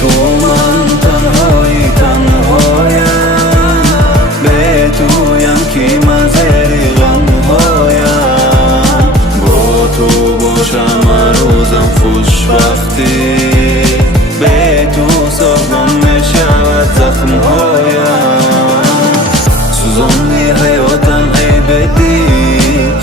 تو من تنهایی تنهایم، به تویم که من زیر غمهایم. با تو باشم هر روزم خوشبختی، به تو ساختم میشود زخمهایم. سوزاندی حیاتم ای بدی،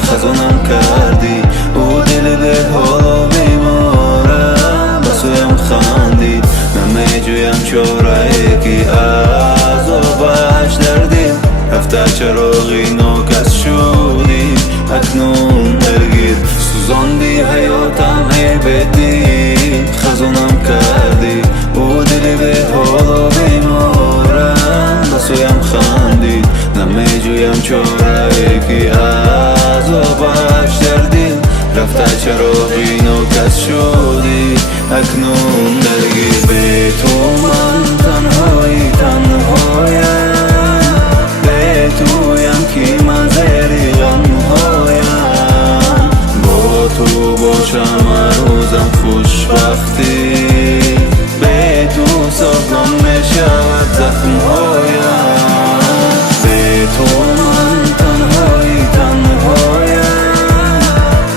خزانم کردی او دل به حالا بیمارم. بسویم خندی نمیجویم چاره که عذابش در دل رفته چراغی ناکس شدی اکنون هرگز. سوزاندی حیاتم ای بدی، خزانم کردی او دل به حالا بیمارم. بسویم خندی نمیجویم چاره که عذابش در دل رفته چراغی ناکس شدی اکنون هرگز. به تو من تنهایی تنهایم، به تویم که من زیر غمهایم. با تو باشم هر روزم خوشبختی، به تو ساختم میشود زخمهایم. به تو من تنهایی تنهایم،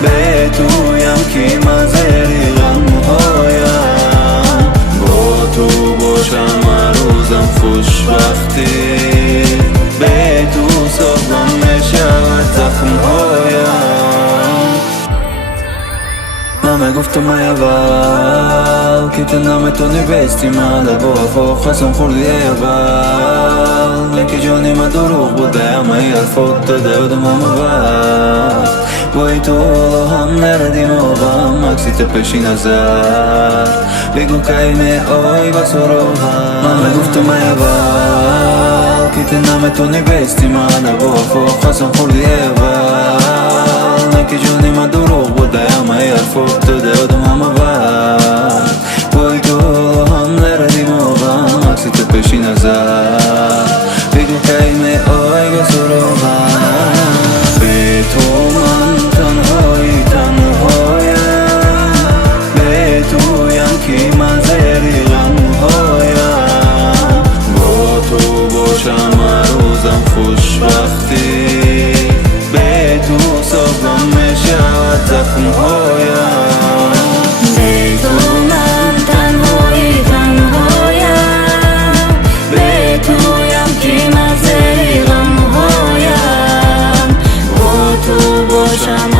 به تویم که من زیر غمهایم. با تو باشم هر روزم خوشبختی، به تو ساختم میشود زخمهایم. همه گفتم ای اول که تو نمیتونی بیستی من در با وفا خسم خوردی اول. که جانی من دروغ بوده همه حرفات داده بودم همه وقت. بای تو هم نردیم آبم اکسیت پیشی نظر بگو که می آی بس رو هم. همه گفتم ای اول که تو نمیتونی بیستی من در با وفا خسم خوردی اول. که جانی من دروغ بوده همه حرفات داده بودم همه وقت. بای تو هم نردیم آبم اکسیت پیشی نظر بگو که می آی بس رو هم. به تو من تنهایی تنهایم، به تویم که من زیر غمهایم. با تو باشم هر روزم خوشبختی، به تو ساختم میشود زخمهایم. به تو من تنهایی تنهایم، به تویم که من زیر غمهایم. با تو باشم